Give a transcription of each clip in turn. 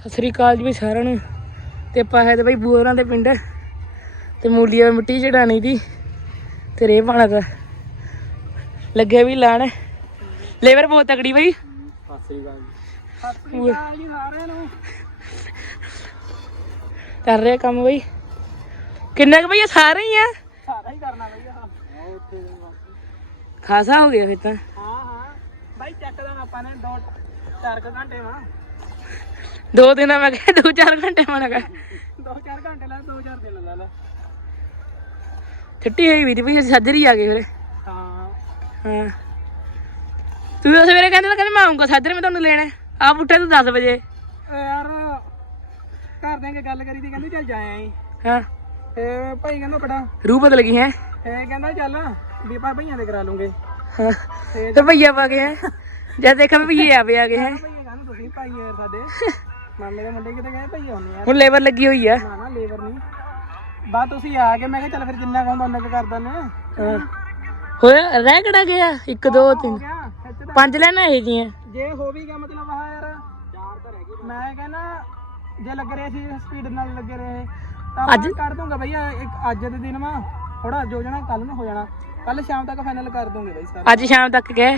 ਸਤਿ ਸ੍ਰੀ ਅਕਾਲ ਜੀ ਸਾਰਿਆਂ ਨੂੰ। ਤੇ ਆਪਾਂ ਹੈ ਤੇ ਬਈ ਬੂਰਾਂ ਦੇ ਪਿੰਡ। ਤੇ ਮੂਲੀਆਂ ਮਿੱਟੀ ਚੜਾਣੀ ਦੀ। ਤੇ ਰੇ ਪਾਣਾ ਦਾ ਲੱਗਿਆ ਵੀ ਲਾਣ। ਲੇਬਰ ਬਹੁਤ ਤਕੜੀ ਬਈ। ਸਤਿ ਸ੍ਰੀ ਅਕਾਲ ਜੀ। ਸਤਿ ਸ੍ਰੀ ਅਕਾਲ ਜੀ ਸਾਰਿਆਂ ਨੂੰ। ਕਰ ਰਿਹਾ ਕੰਮ ਬਈ। ਕਿੰਨਾ ਕੁ ਬਈ ਇਹ ਸਾਰੇ ਹੀ ਆ? ਸਾਰਾ ਹੀ ਕਰਨਾ ਬਈ ਦੇ ਬਸ। ਖਾਸਾ ਹੋ ਗਿਆ ਫਿਰ ਤਾਂ। ਹਾਂ ਹਾਂ। ਬਾਈ ਚੱਕ ਲੈਣਾ ਆਪਾਂ ਨੇ ਦੋ ਚਾਰ ਕੁ ਘੰਟੇ ਵਾ। ਦੋ ਦਿਨਾਂ ਮੈਂ ਕਿਹਾ ਦੋ ਚਾਰ ਘੰਟੇ ਮੈਂ ਦੋ ਚਾਰ ਘੰਟੇ ਲੈ ਦੋ ਚਾਰ ਦਿਨ ਲੈ ਲੈ। ਛੁੱਟੀ ਹੋਈ ਵੀ ਅਸੀਂ ਸਾਜਰੀ ਆ ਗਏ ਫਿਰ ਹਾਂ। ਹਾਂ। ਤੂੰ ਤਾਂ ਸਵੇਰੇ ਕਹਿੰਦੇ ਕਹਿੰਦੇ ਮੈਂ ਆਉਂਗਾ ਸਾਜਰੇ ਮੈਂ ਤੁਹਾਨੂੰ ਲੈਣਾ। ਆ ਉੱਠਿਆ ਤੂੰ 10 ਵਜੇ। ਯਾਰ ਘਰ ਦੇ ਕੇ ਗੱਲ ਕਰੀ ਤੀ ਕਹਿੰਦੇ ਚੱਲ ਜਾਏ ਆਈ ਹਾਂ। ਤੇ ਭਾਈ ਕਹਿੰਦਾ ਬੜਾ ਰੂਹ ਬਦਲ ਗਈ ਹੈ। ਇਹ ਕਹਿੰਦਾ ਚੱਲ ਵੀ ਆਪਾਂ ਭਈਆਂ ਦੇ ਕਰਾ ਲੂੰਗੇ। ਹਾਂ। ਤੇ ਭਈਆ ਪਾ ਗਏ ਹੈ। ਜਦ ਦੇਖਿਆ ਵੀ ਭਈਏ ਆ ਪਿਆ ਗਏ ਹੈ। ਭਈਆ ਕਹਿੰਦਾ ਤੁਸੀਂ ਭਾਈ ਯਾਰ ਸਾਡੇ। ਮਾਮੇ ਦੇ ਮੁੰਡੇ ਕਿਤੇ ਗਏ ਭਈਆ ਹੁੰਦੇ ਯਾਰ? ਹੁਣ ਲੇਬਰ ਲੱਗੀ ਹੋਈ ਆ। ਨਾ ਨਾ ਲੇਬਰ ਨਹੀਂ। ਬਾ ਤੁਸੀਂ ਆ ਕੇ ਮੈਂ ਕਿਹਾ ਚੱਲ ਫਿਰ ਜਿੰਨਾ ਕੰਮ ਉਹਨਾਂ ਕਰ ਆ। ਹਾਂ। ਹੋਇਆ? ਰਹਿ ਕਿਹੜਾ ਗਿਆ? 1 2 3 ਹੋ ਗਿਆ ਖਿੱਚ ਤਾਂ- ਪੰਜ ਲੈਣਾ ਇਹ ਜੀਆਂ। ਜੇ ਹੋ ਵੀ ਗਿਆ ਮਤਲਬ ਆਹ ਯਾਰ ਚਾਰ ਤਾਂ ਰਹਿ ਗਏ। ਮੈਂ ਕਹਿੰਦਾ ਜੇ ਲੱਗ ਰਿਹਾ ਸੀ ਸਪੀਡ ਨਾਲ ਲੱਗੇ ਰਹੇ ਤਾਂ ਅੱਜ- ਕਰ ਦੂੰਗਾ ਭਈਆ ਇੱਕ ਅੱਜ ਦੇ ਦਿਨ ਮਾ ਥੋੜਾ ਜੋ ਜਾਣਾ ਕੱਲ ਨੂੰ ਹੋ ਜਾਣਾ। ਕੱਲ ਸ਼ਾਮ ਤੱਕ ਫਾਈਨਲ ਕਰ ਦੂੰਗੇ ਬਈ ਸਾਰੇ। ਅੱਜ ਸ਼ਾਮ ਤੱਕ ਗਏ?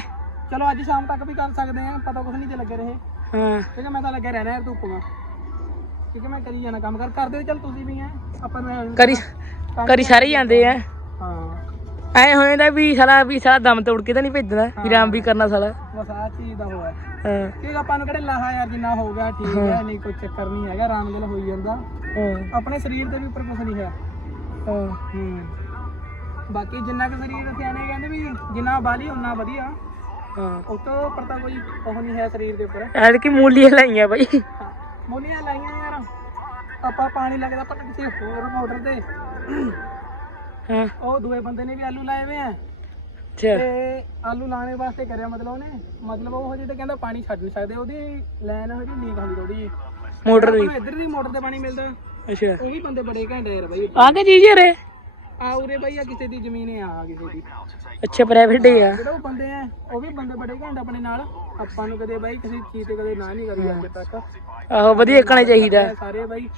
ਚਲੋ ਅੱਜ ਸ਼ਾਮ ਤੱਕ ਵੀ ਕਰ ਸਕਦੇ ਆ ਪਤਾ ਕੁਛ ਨਹੀਂ ਜੇ ਲੱਗੇ ਰਹੇ। ਹਾਂ। ਠੀਕ ਹੈ ਮੈਂ ਤਾਂ ਲੱਗਿਆ ਰਹਿਣਾ ਯਾਰ ਧੁੱਪ ਮਾ ਠੀਕ ਹੈ ਮੈਂ ਕਰੀ ਜਾਣਾ ਕੰਮ। ਕਰ ਕਰਦੇ ਚੱਲ ਤੁਸੀਂ ਵੀ ਆ ਆਪਾਂ ਨੂੰ ਕਰੀ ਕਰੀ ਸਾਰੇ ਜਾਂਦੇ ਆ। ਹਾਂ। ਐ ਹੋ ਜਾਂਦਾ ਵੀ ਸਾਲਾ ਵੀ ਸਾਲਾ ਦਮ ਤੋੜ ਕੇ ਤਾਂ ਨਹੀਂ ਭੇਜਣਾ ਵੀ ਵੀ ਕਰਨਾ ਸਾਲਾ। ਬਸ ਆ ਚੀਜ਼ ਦਾ ਹੋਇਆ। ਹਾਂ। ਠੀਕ ਆਪਾਂ ਨੂੰ ਕਿਹੜੇ ਲਾਹਾ ਯਾਰ ਜਿੰਨਾ ਹੋ ਗਿਆ ਠੀਕ ਹੈ ਨਹੀਂ ਕੋਈ ਚੱਕਰ ਨਹੀਂ ਹੈਗਾ ਆਰਾਮ ਨਾਲ ਹੋਈ ਜਾਂਦਾ। ਹਾਂ। ਆਪਣੇ ਸਰੀਰ ਦੇ ਵੀ ਉੱਪਰ ਕੁਛ ਨਹੀਂ ਹੈ। ਹਾਂ। ਹੂੰ। ਬਾਕੀ ਜਿੰਨਾ ਕੁ ਸਰੀਰ ਸਿਆਣੇ ਕਹਿੰਦੇ ਵੀ ਜਿੰਨਾ ਬਾਲੀ ਉਨਾ ਵਧੀਆ। ਹਾਂ। ਉਹ ਤੋਂ ਉੱਪਰ ਤਾਂ ਕੋਈ ਉਹ ਨਹੀਂ ਹੈ ਸਰੀਰ ਦੇ ਉੱਪਰ। ਐਡ ਕੀ ਮੂਲੀਆਂ ਲਾਈਆਂ ਬਾਈ। ਮੋਲੀਆਂ ਲਾਈਆਂ ਯਾਰ। ਆਪਾਂ ਪਾਣੀ ਲੱਗਦਾ ਪਰ ਕਿਸੇ ਹੋਰ ਮੋਟਰ ਤੇ। ਹਾਂ। ਉਹ ਦੂਏ ਬੰਦੇ ਨੇ ਵੀ ਆਲੂ ਲਾਏ ਹੋਏ ਆ। ਅੱਛਾ। ਤੇ ਆਲੂ ਲਾਣੇ ਵਾਸਤੇ ਕਰਿਆ ਮਤਲਬ ਉਹਨੇ। ਮਤਲਬ ਉਹ ਜਿਹੜੇ ਕਹਿੰਦਾ ਪਾਣੀ ਛੱਡ ਨਹੀਂ ਸਕਦੇ। ਉਹਦੀ ਲਾਈਨ ਹਜੇ ਲੀਕ ਹੁੰਦੀ ਥੋੜੀ ਜਿਹੀ। ਮੋਟਰ ਦੀ ਆਪਾਂ ਇੱਧਰ ਦੀ ਮੋਟਰ ਤੇ ਪਾਣੀ ਮਿਲਦਾ। ਅੱਛਾ। ਉਹ ਵੀ ਬੰਦੇ ਬੜੇ ਘੈਂਟ ਆ ਯਾਰ ਬਾਈ। ਆ ਕੇ ਚੀਜ਼ ਰੇ? ਆ ਉਰੇ ਬਾਈ ਆ ਕਿਸੇ ਦੀ ਜ਼ਮੀਨ ਆ ਆ ਕਿਸੇ ਦੀ। ਅੱਛਾ ਪ੍ਰਾਈਵੇਟ ਹੀ ਆ। ਜਿਹੜੇ ਉਹ ਬੰਦੇ ਆ ਉਹ ਵੀ ਬੰਦੇ ਬੜੇ ਘੈਂਟ ਆਪਣੇ ਨਾਲ। ਆਪਾਂ ਨੂੰ ਕਦੇ ਬਾਈ ਕਿਸੇ ਚੀਜ਼ ਤੇ ਕਦੇ ਨਾ ਨਹੀਂ ਕਰੀ ਅੱਜ ਤੱਕ। ਆਹੋ ਵਧੀਆ ਕਣੇ ਚਾਹੀਦਾ। ਸਾਰੇ ਬਾਈ।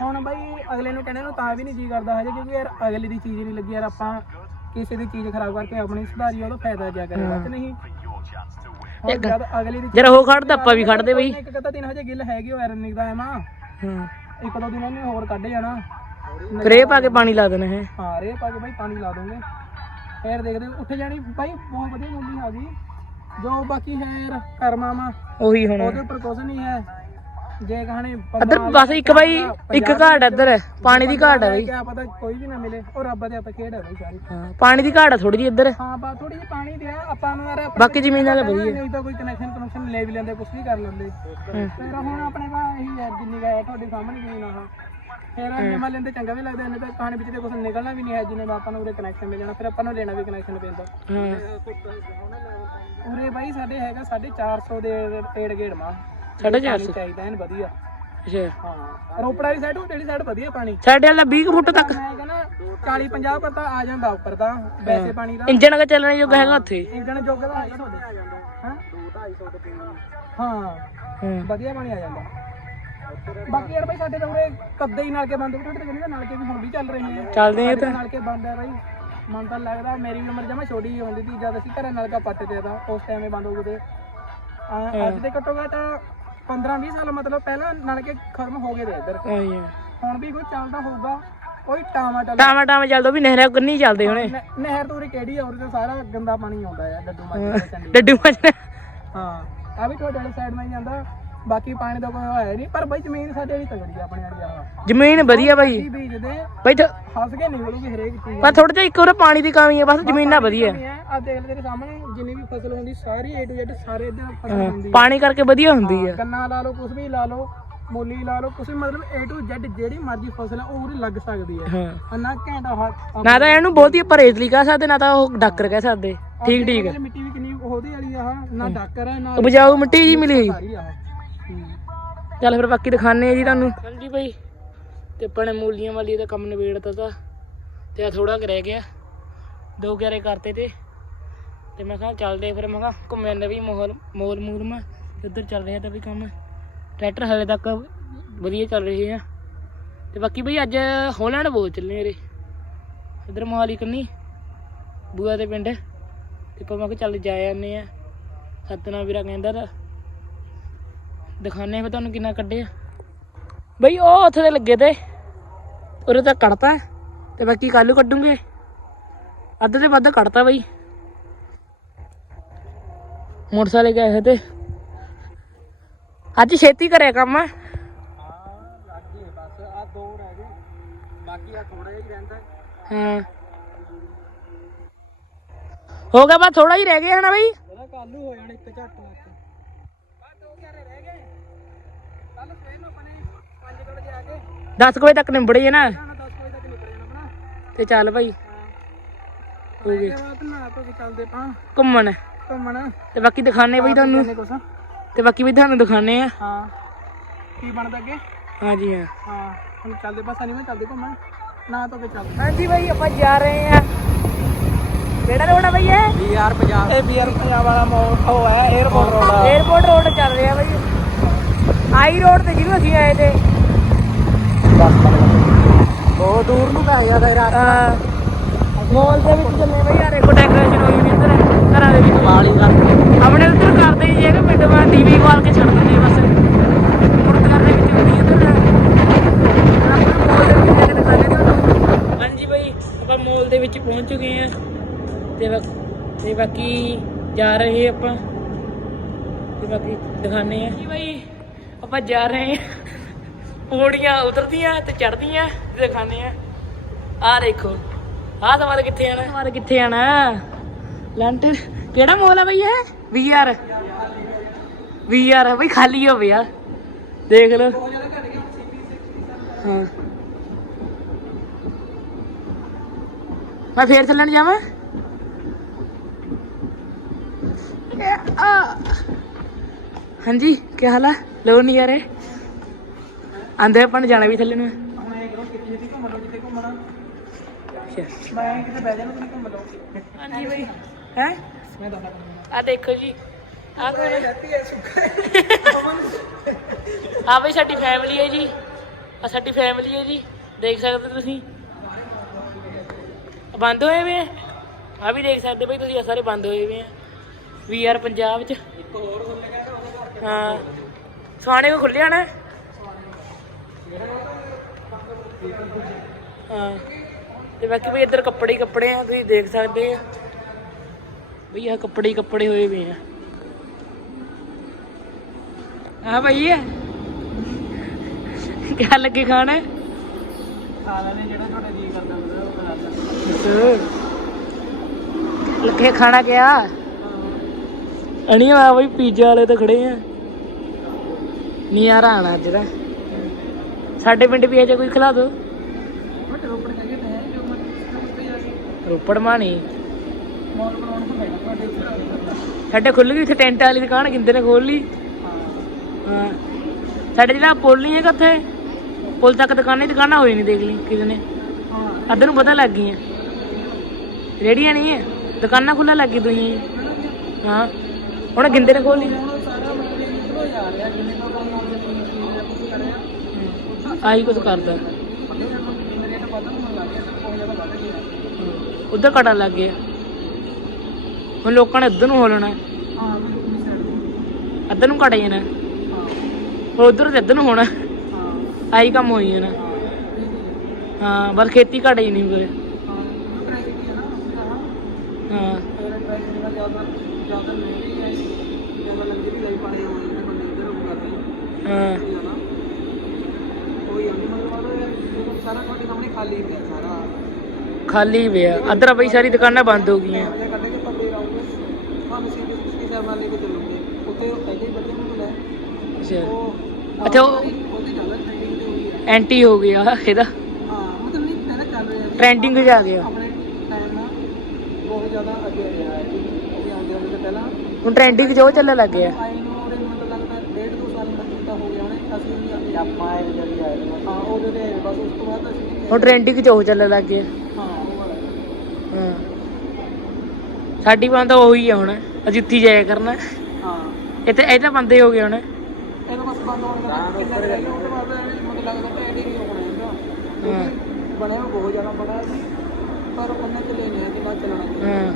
ਹੁਣ ਬਾਈ ਅਗਲੇ ਨੂੰ ਕਹਿਣੇ ਨੂੰ ਤਾਂ ਵੀ ਨਹੀਂ ਜੀ ਕਰਦਾ ਹਜੇ ਕਿਉਂਕਿ ਯਾਰ ਅਗਲੇ ਦੀ ਚੀਜ਼ ਨਹੀਂ ਲੱਗੀ। ਯਾਰ ਆਪਾਂ ਕਿਸੇ ਦੀ ਚੀਜ਼ ਖਰਾਬ ਕਰਕੇ ਆਪਣੀ ਸੁਧਾਰੀ ਉਹਦਾ ਫਾਇਦਾ ਜਾ ਕਰੇਗਾ ਕਿ ਨਹੀਂ। ਹੁਣ ਜਦ ਅਗਲੇ ਦੀ ਜਰਾ ਹੋ ਖੜਦਾ ਆਪਾਂ ਵੀ ਖੜਦੇ ਬਈ। ਇੱਕ ਕਦਾ ਦਿਨ ਹਜੇ ਗਿੱਲ ਹੈਗੀ ਉਹ ਐਰਨ ਦਾ ਐਮਾ। ਹਾਂ। ਇੱਕ ਦੋ ਦਿਨ ਉਹਨੇ ਹੋਰ ਕੱਢ ਜਾਣਾ। ਸਪਰੇ ਪਾ ਕੇ ਪਾਣੀ ਲਾ ਦੇਣਾ ਹੈ। ਹਾਂ ਰੇ ਪਾ ਕੇ ਬਾਈ ਪਾਣੀ ਲਾ ਦੋਗੇ। ਫੇਰ ਦੇਖਦੇ ਉੱਠ ਜਾਣੀ ਬਾਈ ਬਹੁਤ ਵਧੀਆ ਮੂਲੀ ਆ ਗਈ। ਜੋ ਬਾਕੀ ਹੈ ਯਾਰ ਕਰਮਾ ਮਾ। ਉਹੀ ਹੁਣ। ਉਹਦੇ ਉੱਪਰ ਕੁਝ ਨਹੀਂ ਹੈ। ਜੇ ਕਹਣੇ ਇੱਧਰ ਬਸ ਇੱਕ ਬਾਈ ਇੱਕ ਘਾਟ ਇੱਧਰ ਹੈ। ਪਾਣੀ ਦੀ ਘਾਟ ਹੈ ਬਾਈ। ਕਿਆ ਪਤਾ ਕੋਈ ਵੀ ਨਾ ਮਿਲੇ। ਉਹ ਰੱਬ ਦੇ ਹੱਥ ਖੇਡ ਹੈ ਬਾਈ ਸਾਰੀ। ਹਾਂ ਪਾਣੀ ਦੀ ਘਾਟ ਆ ਥੋੜੀ ਜਿਹੀ ਇੱਧਰ। ਹਾਂ ਬਾ ਥੋੜੀ ਜਿਹੀ ਪਾਣੀ ਦੀ ਹੈ। ਆਪਾਂ ਨੂੰ ਯਾਰ ਆਪਣੇ ਬਾਕੀ ਜ਼ਮੀਨਾਂ ਦਾ ਵਧੀਆ। ਨਹੀਂ ਤਾਂ ਕੋਈ ਕਨੈਕਸ਼ਨ ਕਨੈਕਸ਼ਨ ਲੈ ਵੀ ਲੈਂਦੇ ਕੁਝ ਵੀ ਕਰ ਲੈਂਦੇ। ਹਾਂ। ਫਿਰ ਹੁਣ ਆਪਣੇ ਕੋਲ ਇਹੀ ਹੈ ਜਿੰਨੀ ਹੈ ਤੁਹਾਡੇ ਸਾਹਮਣੇ ਜ਼ਮੀਨ ਆਹ ਫਿਰ ਜਮਾ ਲੈਂਦੇ ਚੰਗਾ ਵੀ ਲੱਗਦਾ ਇਹਨੇ ਤਾਂ ਕਹਾਣੀ ਵਿੱਚ ਤੇ ਕੁਝ ਨਿਕਲਣਾ ਵੀ ਨਹੀਂ ਹੈ ਜਿੰਨੇ ਦਾ ਆਪਾਂ ਨੂੰ ਉਰੇ ਕਨੈਕਸ਼ਨ ਮਿਲ ਜਾਣਾ ਫਿਰ ਆਪਾਂ ਨੂੰ ਲੈਣਾ ਵੀ ਕਨੈਕਸ਼ਨ ਪੈਂਦਾ। ਹਾਂ। ਉਰੇ ਬਾਈ ਸਾਡੇ ਹੈਗਾ 450 ਦੇ ਏੜ ਗੇੜ ਮਾ। ਸਾਢੇ ਚਾਰ ਸੌ? ਚਾਹੀਦਾ ਐਨ ਵਧੀਆ। ਅੱਛਾ। ਹਾਂ। ਰੋਪੜ ਵਾਲੀ ਸਾਈਡ ਉਹ ਜਿਹੜੀ ਸਾਈਡ ਵਧੀਆ ਪਾਣੀ? ਸਾਡੇ ਵਾਲਾ 20 ਕੁ ਫੁੱਟ ਤੱਕ। ਮੈਂ ਕਹਿੰਦਾ 40 50 ਪਰ ਤਾਂ ਆ ਜਾਂਦਾ ਉੱਪਰ ਤਾਂ ਵੈਸੇ ਪਾਣੀ ਦਾ। ਇੰਜਣ ਅਗਰ ਚੱਲਣੇ ਜੋਗਾ ਹੈਗਾ ਉੱਥੇ? ਇੰਜਣ ਜੋਗਾ ਦਾ ਹੈਗਾ ਤੁਹਾਡੇ ਆ ਜਾਂਦਾ। ਹਾਂ? 2 250 ਹਾਂ। ਹਾਂ। ਵਧੀਆ ਪਾਣੀ ਆ ਜਾਂਦਾ। ਬਾਕੀ ਯਾਰ ਬਾਈ ਸਾਡੇ ਤਾਂ ਉਰੇ ਕੱਦੇ ਹੀ ਨਲਕੇ ਬੰਦ ਤੁਹਾਡੇ ਤੇ ਕਹਿੰਦੇ ਨਲਕੇ ਵੀ ਹੁਣ ਵੀ ਚੱਲ ਰਹੇ ਆ ਚੱਲਦੇ ਆ ਤਾਂ। ਨਲਕੇ ਬੰਦ ਆ ਬਾਈ। ਮਨ ਤਾਂ ਲੱਗਦਾ ਮੇਰੀ ਵੀ ਉਮਰ ਜਮਾ ਛੋਟੀ ਹੁੰਦੀ ਸੀ ਜਦ ਅਸੀਂ ਘਰੇ ਨਲਕਾ ਪੱਟਦੇ ਤਾਂ ਉਸ ਟਾਈਮ ਬੰਦ ਹੋ ਗਏ ਤੇ। ਅੱਜ ਦੇ ਘੱਟੋ ਘੱਟ 15 20 ਸਾਲ ਮਤਲਬ ਪਹਿਲਾਂ ਨਲਕੇ ਖਤਮ ਹੋ ਗਏ ਦੇ ਇੱਧਰ। ਹੁਣ ਵੀ ਕੋਈ ਚੱਲਦਾ ਹੋਊਗਾ ਕੋਈ ਟਾਮਾ ਚੱਲ ਟਾਮਾ ਟਾਮਾ ਚੱਲਦਾ ਵੀ ਨਹਿਰਾਂ ਕੰਨੀ ਚੱਲਦੇ ਹੋਣੇ। ਨਹਿ- ਨਹਿਰ ਤੋਂ ਉਰੇ ਕਿਹੜੀ ਆ ਉਰੇ ਤਾਂ ਸਾਰਾ ਗੰਦਾ ਪਾਣੀ ਆਉਂਦਾ ਆ ਡੱਡੂ ਮਾਜਰੇ ਡੱਡੂ ਮੱਝ ਹਾਂ ਆ ਵੀ ਤੁਹਾਡੇ ਵਾਲੀ ਸਾਈਡ ਨਾਲ ਜਾਂਦਾ। ਬਾਕੀ ਪਾਣੀ ਦਾ ਕੋਈ ਹੈ ਨਹੀਂ ਪਰ ਬਈ ਜ਼ਮੀਨ ਸਾਡੇ ਵਾਲੀ ਤਗੜੀ ਆ ਆਪਣੇ ਵਾਲੀ ਆ। ਜ਼ਮੀਨ ਵਧੀਆ ਬਾਈ। ਅਸੀਂ ਬੀਜਦੇ ਬਾਈ ਥੋ- ਹੱਸ ਕੇ ਨਿਕਲੂਗੀ ਹਰੇਕ ਚੀਜ਼। ਪਰ ਥੋੜਾ ਜਿਹਾ ਇੱਕ ਉਹਦਾ ਪਾਣੀ ਦੀ ਕਮੀ ਹੈ ਬਸ ਜ਼ਮੀਨ ਨਾ ਵਧੀਆ। ਆ। ਦੇਖ ਲੈ ਤੇਰੇ ਸਾਹਮਣੇ ਜਿੰਨੀ ਵੀ ਫਸਲ ਹੁੰਦੀ ਸਾਰੀ A to Z ਸਾਰੇ ਇਧਰ ਫਸਲ ਹੁੰਦੀ ਪਾਣੀ ਕਰਕੇ ਵਧੀਆ ਹੁੰਦੀ ਆ। ਗੰਨਾ ਲਾ ਲਓ ਕੁਝ ਵੀ ਲਾ ਲਓ ਮੂਲੀ ਲਾ ਲਓ ਕੁਝ ਮਤਲਬ A to Z ਜਿਹੜੀ ਮਰਜ਼ੀ ਫਸਲ ਆ ਉਹ ਉਰੇ ਲੱਗ ਸਕਦੀ ਹੈ। ਹਾਂ ਅੰਨਾ ਘੈਂਟਾ ਹੱਥ ਨਾ ਤਾਂ ਇਹਨੂੰ ਬਹੁਤੀ ਆਪਾਂ ਰੇਤਲੀ ਕਹਿ ਸਕਦੇ ਨਾ ਤਾਂ ਉਹ ਡਾਕਰ ਕਹਿ ਸਕਦੇ। ਠੀਕ ਠੀਕ ਹੈ ਮਿੱਟੀ ਵੀ ਕਿੰਨੀ ਉਹਦੇ ਵਾਲੀ ਆ ਨਾ ਡਾਕਰ ਹੈ ਨਾ ਉਪਜਾਊ ਮਿੱਟੀ ਜੀ ਮਿਲੀ ਸਾਰੀ ਆ। ਹੂੰ ਚੱਲ ਫਿਰ ਬਾਕੀ ਦਿਖਾਣੇ ਆ ਜੀ ਤੁਹਾਨੂੰ। ਹਾਂਜੀ ਭਾਈ ਤੇ ਆਪਣੇ ਮੂਲੀਆਂ ਵਾਲੀ ਦਾ ਕੰਮ ਨਿਬੇੜਤਾ ਤਾ। ਤੇ ਆ ਥੋੜਾ ਕੁ ਰਹਿ ਗਿਆ। ਦੋ ਗਿਆਰੇ ਕਰਤੇ ਤੇ। ਤੇ ਮੈਂ ਕਿਹਾ ਚੱਲਦੇ ਫਿਰ, ਮੈਂ ਕਿਹਾ ਘੁੰਮ ਜਾਂਦੇ ਵੀ ਮਾਹੌਲ ਮੋਲ ਮੂਲ ਮਾ। ਉੱਧਰ ਚੱਲ ਰਿਹਾ ਤਾਂ ਵੀ ਕੰਮ। ਟਰੈਕਟਰ ਹਲੇ ਤੱਕ ਵਧੀਆ ਚੱਲ ਰਹੇ ਆ। ਤੇ ਬਾਕੀ ਬਈ ਅੱਜ ਹੋਲੈਂਡ ਬਹੁਤ ਚੱਲੇ ਮੇਰੇ ਇਧਰ ਮੋਹਾਲੀ ਕੰਨੀ, ਬੂਆ ਦੇ ਪਿੰਡ। ਤੇ ਆਪਾਂ ਮੈਂ ਕਿਹਾ ਚੱਲ ਜਾ ਆਨੇ ਆ ਸਤਨਾ ਵੀਰਾ ਕਹਿੰਦਾ ਤਾਂ ਦਿਖਾਣੇ ਆ ਤੁਹਾਨੂੰ ਕਿੰਨਾ ਕੱਢਿਆ ਬਈ ਉਹ ਉੱਥੇ ਦੇ ਲੱਗੇ ਤੇ ਉਰੇ ਤਾਂ ਕੱਢਤਾ ਤੇ ਬਾਕੀ ਕੱਲ ਨੂੰ ਕੱਢੂਗੇ। ਅੱਧ ਤੇ ਵੱਧ ਕੱਢਤਾ ਬਈ। ਮੋਟਰਸਾਈਕਲ ਗਏ ਤੇ। ਅੱਜ ਛੇਤੀ ਕਰਿਆ ਕੰਮ। ਹਾਂ ਲੱਗ ਗਏ ਬਸ ਆ ਦੋ ਰਹਿ ਗਏ। ਬਾਕੀ ਆ ਥੋੜਾ ਜਿਹਾ ਹੀ ਰਹਿੰਦਾ ਹਾਂ। ਹੋ। ਗਿਆ ਬਸ ਥੋੜਾ ਹੀ ਰਹਿ ਗਿਆ ਹਨਾ ਬਈ। ਕੱਲ ਨੂੰ ਹੋ ਜਾਣਾ ਇੱਕ ਝੱਟ ਲੱਗ ਬਸ ਦੋ ਘਰੇ ਰਹਿ ਗਏ ਕੱਲ ਸਵੇਰ ਨੂੰ ਆਪਣੇ 5 ਵਜੇ ਆ ਕੇ 10 ਵਜੇ ਤੱਕ ਨਿਬੜ ਜਾਣਾ। ਤੇ ਚੱਲ ਭਾਈ। ਘੁੰਮਣ। ਘੁੰਮਣ। ਤੇ ਬਾਕੀ ਦਿਖਾਣੇ ਭਾਈ ਤੁਹਾਨੂੰ। ਤੇ ਬਾਕੀ ਵੀ ਤੁਹਾਨੂੰ ਦਿਖਾਣੇ ਆ ਹਾਂ। ਕੀ ਬਣਦਾ ਅੱਗੇ? ਹਾਂ ਜੀ ਹਾਂ। ਹਾਂ ਹੁਣ ਚੱਲਦੇ ਬਸ ਨਹੀਂ ਮੈਂ ਚੱਲਦੇ ਘੁੰਮਣ। ਨਾ ਤਾਂ ਕੇ ਚੱਲ। ਹਾਂਜੀ ਭਾਈ ਆਪਾਂ ਜਾ ਰਹੇ ਆ ਕਿਹੜਾ ਰੋਡ ਆ ਭਾਈ ਇਹ? ਬੀਆਰ 50 ਇਹ ਬੀਆਰ 50 ਵਾਲਾ ਮੋੜ ਉਹ ਹੈ 에어ਪੋਰਟ ਰੋਡ 에어ਪੋਰਟ ਰੋਡ ਚੱਲ ਰਿਹਾ ਭਾਈ ਆਈ ਰੋਡ ਤੇ ਜਿਹਨੂੰ ਅਸੀਂ ਆਏ ਤੇ। ਬਹੁਤ ਦੂਰ ਨੂੰ ਪੈ ਜਾਂਦਾ ਰਾਤ। ਮੋਲ ਦੇ ਵਿੱਚ ਚੱਲੇ ਬਈ ਯਾਰ ਇੱਕ ਡੈਕੋਰੇਸ਼ਨ ਹੋਈ ਵੀ ਇੱਧਰ ਘਰਾਂ ਦੇ ਵਿੱਚ। ਵਾਲੀ ਕਰ ਆਪਣੇ ਉੱਧਰ ਕਰਦੇ ਹੀ ਜੇ ਨਾ ਪਿੰਡ ਮਾ ਟੀਵੀ ਵਾਲ ਕੇ ਛੱਡ ਦਿੰਦੇ ਬਸ। ਹੁਣ ਘਰ ਦੇ ਵਿੱਚ ਹੁੰਦੀ ਮੋਲ ਹਾਂਜੀ ਬਈ ਆਪਾਂ ਮੋਲ ਦੇ ਵਿੱਚ ਪਹੁੰਚ ਚੁੱਕੇ ਆ। ਤੇ ਬਾਕੀ ਜਾ ਰਹੇ ਆਪਾਂ। ਤੇ ਬਾਕੀ ਦਿਖਾਣੇ ਆ। ਜੀ ਬਈ ਆਪਾਂ ਜਾ ਰਹੇ ਆ। ਪੌੜੀਆਂ ਉਤਰਦੀਆਂ ਤੇ ਚੜਦੀਆਂ ਦਿਖਾਣੇ ਆ। ਆਹ ਦੇਖੋ, ਆਹ ਸਵਾਲ ਕਿੱਥੇ ਆਣਾ ਸਵਾਲ ਕਿੱਥੇ ਆਣਾ ਲੰਟ, ਕਿਹੜਾ ਮੋਲ ਆ ਬਈ ਇਹ? ਵੀਆਰ। ਵੀਆਰ, ਬਈ ਖਾਲੀ ਹੋ ਗਿਆ ਦੇਖ ਲਓ। ਹਾਂ। ਮੈਂ ਫੇਰ ਥੱਲਣ ਜਾਵਾਂ? ਆ। ਹਾਂਜੀ ਕੀ ਹਾਲ ਆ? ਲੋ ਨਹੀਂ ਯਾਰੇ ਆਂਦੇ ਆਪਾਂ ਨੂੰ ਜਾਣਾ ਵੀ ਥੱਲੇ ਨੂੰ। ਹੁਣ ਇਹ ਕਰੋ ਕਿੱਥੇ ਜਿੱਥੇ ਘੁੰਮ ਲਓ ਜਿੱਥੇ ਘੁੰਮਣਾ। ਅੱਛਾ। ਮੈਂ ਕਿਤੇ ਬਹਿ ਜਾਣਾ ਤੁਸੀਂ ਘੁੰਮ ਲਓ। ਹਾਂਜੀ ਬਈ। ਹੈ? ਮੈਂ ਦੱਸਦਾ ਆ ਦੇਖੋ ਜੀ। ਆ ਕੌਣ ਹੈ ਹੈਪੀ ਹੈ। ਆ ਬਈ ਸਾਡੀ ਫੈਮਿਲੀ ਹੈ ਜੀ। ਆ ਸਾਡੀ ਫੈਮਿਲੀ ਹੈ ਜੀ। ਦੇਖ ਸਕਦੇ ਹੋ ਤੁਸੀਂ। ਆਹ ਬੰਦ ਹੋਏ ਵੇ ਆ। ਵੀ ਦੇਖ ਸਕਦੇ ਬਈ ਤੁਸੀਂ ਸਾਰੇ ਬੰਦ ਹੋਏ ਵੇ ਆ। ਵੀ ਆਰ ਪੰਜਾਬ ਚ। ਇੱਕ ਹੋਰ ਖੁੱਲ ਹਾਂ। ਸਵਾਣੇ ਕੋ ਖੁੱਲਿਆ ਨਾ ਹਾਂ। ਤੇ ਬਾਕੀ ਬਈ ਇੱਧਰ ਕੱਪੜੇ ਹੀ ਕੱਪੜੇ ਆ ਤੁਸੀਂ ਦੇਖ ਸਕਦੇ ਆ। ਬਈ ਆ ਕੱਪੜੇ ਹੀ ਕੱਪੜੇ ਹੋਏ ਵੇ ਆ। ਆ ਬਈ ਆ ਕਿਆ ਲੱਗੇ ਖਾਣਾ? ਖਾ ਲੈਣੇ ਜਿਹੜਾ ਤੁਹਾਡਾ ਜੀ ਕਰਦਾ ਉਹ ਲੱਗੇ ਖਾਣਾ ਕਿਆ? ਅਣੀ ਆ ਬਈ ਪੀਜ਼ਾ ਵਾਲੇ ਤਾਂ ਖੜੇ ਆ। ਨਜ਼ਾਰਾ ਆਣਾ ਅੱਜ ਦਾ। ਸਾਡੇ ਪਿੰਡ ਵੀ ਇਹ ਜੇ ਕੋਈ ਖਿਲਾ ਦੋ। ਬਟ ਰੋਪੜ ਤਾਂ ਹੈ ਜੋ ਮਾਣੀ। ਮਾਲ ਬਣਾਉਣ ਤੋਂ ਪਹਿਲਾਂ ਤੁਹਾਡੇ ਇੱਥੇ ਸਾਡੇ ਖੁੱਲ ਗਈ ਇੱਥੇ ਟੈਂਟ ਵਾਲੀ ਦੁਕਾਨ ਕਿੰਦੇ ਨੇ ਖੋਲ ਲਈ। ਹਾਂ। ਸਾਡੇ ਜਿਹੜਾ ਪੁੱਲ ਨਹੀਂ ਹੈਗਾ ਉੱਥੇ ਪੁੱਲ ਤੱਕ ਦੁਕਾਨਾਂ ਹੀ ਦੁਕਾਨਾਂ ਹੋਈ ਨਹੀਂ ਦੇਖ ਲਈ ਕਿਸੇ ਨੇ। ਹਾਂ। ਅੱਧਰ ਨੂੰ ਪਤਾ ਲੱਗ ਗਈਆਂ। ਰੇੜੀਆਂ ਨਹੀਂ ਹੈ ਦੁਕਾਨਾਂ ਲੱਗ ਗਈ ਦੁਈਆਂ ਹਾਂ। ਹੁਣ ਗਿੰਦੇ ਨੇ ਖੋਲ ਸਾਰਾ ਮਤਲਬ ਨਿਕਲੋ ਜਾ ਰਿਹਾ ਜਿੰਨੇ ਤੋਂ ਆਹੀ ਵੱਧ ਕਰਦਾ। ਉਧਰ ਕਟਣ ਲੱਗ ਗਿਆ। ਹੁਣ ਲੋਕਾਂ ਨੇ ਇੱਧਰ ਨੂੰ ਹੋਲਣਾ ਹਾਂ ਅੱਧਰ ਨੂੰ ਕਟ ਜਾਣਾ। ਹੋਰ ਉਧਰ ਤੇ ਇੱਧਰ ਨੂੰ ਹੋਣਾ। ਆਹੀ ਕੰਮ ਹੋਈ ਜਾਣਾ। ਹਾਂ ਠੀਕ ਬਸ ਖੇਤੀ ਘਟ ਹੀ ਨਹੀਂ ਹੋਏ ਹਾਂ। ਹਾਂ। ਸਾਰਾ ਤੁਹਾਡੇ ਸਾਹਮਣੇ ਖਾਲੀ ਪਿਆ ਸਾਰਾ। ਖਾਲੀ ਪਿਆ। ਬਈ ਸਾਰੀ ਦੁਕਾਨਾਂ ਬੰਦ ਹੋ ਗਈਆਂ। ਆਪਣੇ ਕੱਢੇ ਕੇ ਪੱਤੇ ਰਹੋਗੇ। ਤੁਹਾਨੂੰ ਸੀ ਕਿ ਸਿੱਧੀ ਸਾਹਿਬ ਨਾਲ ਲੈ ਕੇ ਚੱਲੋਗੇ। ਉੱਥੇ ਪਹਿਲੇ ਹੀ ਬੱਚੇ ਨੂੰ ਲੈ ਅੱਛਾ। ਉਹ ਅੱਛਾ, ਉਹ- ਉਹਦੀ ਜ਼ਿਆਦਾ ਟ੍ਰੈਂਡਿੰਗ ਤੇ ਹੋਈ ਹੈ ਐਂਟੀ ਹੋ ਗਿਆ ਇਹਦਾ। ਹਾਂ ਮਤਲਬ ਨਹੀਂ ਪਹਿਲਾਂ ਚੱਲ ਰਿਹਾ ਸੀ ਟ੍ਰੈਂਡਿੰਗ ਜਾ ਗਿਆ। ਆਪਣੇ ਟਾਈਮ ਨਾਲ ਬਹੁਤ ਜ਼ਿਆਦਾ ਅੱਗੇ ਰਿਹਾ ਹੈ ਆਉਂਦੇ ਪਹਿਲਾਂ। ਹੁਣ ਟ੍ਰੈਂਡਿੰਗ ਜੋ ਚੱਲਣ ਲੱਗ ਗਿਆ। ਆਪਾਂ ਆਏ ਜਦ ਆਏ ਹਾਂ ਉਹਦੇ ਤੇ ਬਸ ਉਸ ਤੋਂ ਬਾਅਦ ਅਸੀਂ ਵੀ ਹੁਣ ਟ੍ਰੈਂਡਿੰਗ ਜੋ ਚੱਲਣ ਲੱਗ ਗਿਆ ਹਾਂ ਉਹ ਵਾਲਾ। ਹਾਂ। ਸਾਡੀ ਬੰਦ ਉਹੀ ਆ ਹੁਣ ਅਜਿੱਤੀ ਜਾਇਆ ਕਰਨਾ। ਹਾਂ। ਇੱਥੇ ਇਹ ਤਾਂ ਬੰਦੇ ਹੋ ਗਏ ਹੁਣ। ਇਹ ਤਾਂ ਬਸ ਬੰਦ ਹੋਣ ਦਾ ਕਿੰਨਾ ਕੁ ਰਹਿ ਗਿਆ। ਉਹ ਤੋਂ ਬਾਅਦ ਐਵੇਂ ਮੈਨੂੰ ਲੱਗਦਾ ਟੈਡ ਹੀ ਹੋਣਾ ਇਹਦਾ। ਹਾਂ। ਬਣਿਆ ਹੋਇਆ ਬਹੁਤ ਜ਼ਿਆਦਾ ਬੜਾ ਸੀ ਪਰ ਉਹਨੇ ਚਲੇ ਨਹੀਂ ਜਿੰਨਾ ਚੱਲਣਾ ਸੀ ਹਾਂ।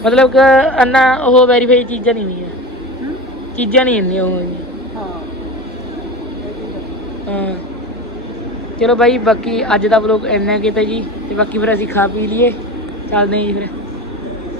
ਮਤਲਬ ਕਿ ਅੰਨਾ ਉਹ ਵੈਰੀਫਾਈ ਚੀਜ਼ਾਂ ਨਹੀਂ ਹੋਈਆਂ ਹੂੰ? ਚੀਜ਼ਾਂ ਨਹੀਂ ਇੰਨੀਆਂ ਉਹ ਹੋਈਆਂ। ਹਾਂ ਚੀਜ਼ ਚਲੋ ਬਾਈ, ਬਾਕੀ ਅੱਜ ਦਾ ਵਲੋਗ ਇੰਨਾ ਕਿਤੇ ਜੀ, ਤੇ ਬਾਕੀ ਫਿਰ ਅਸੀਂ ਖਾ ਪੀ ਲਈਏ। ਚੱਲਦੇ ਹਾਂ ਜੀ ਫਿਰ।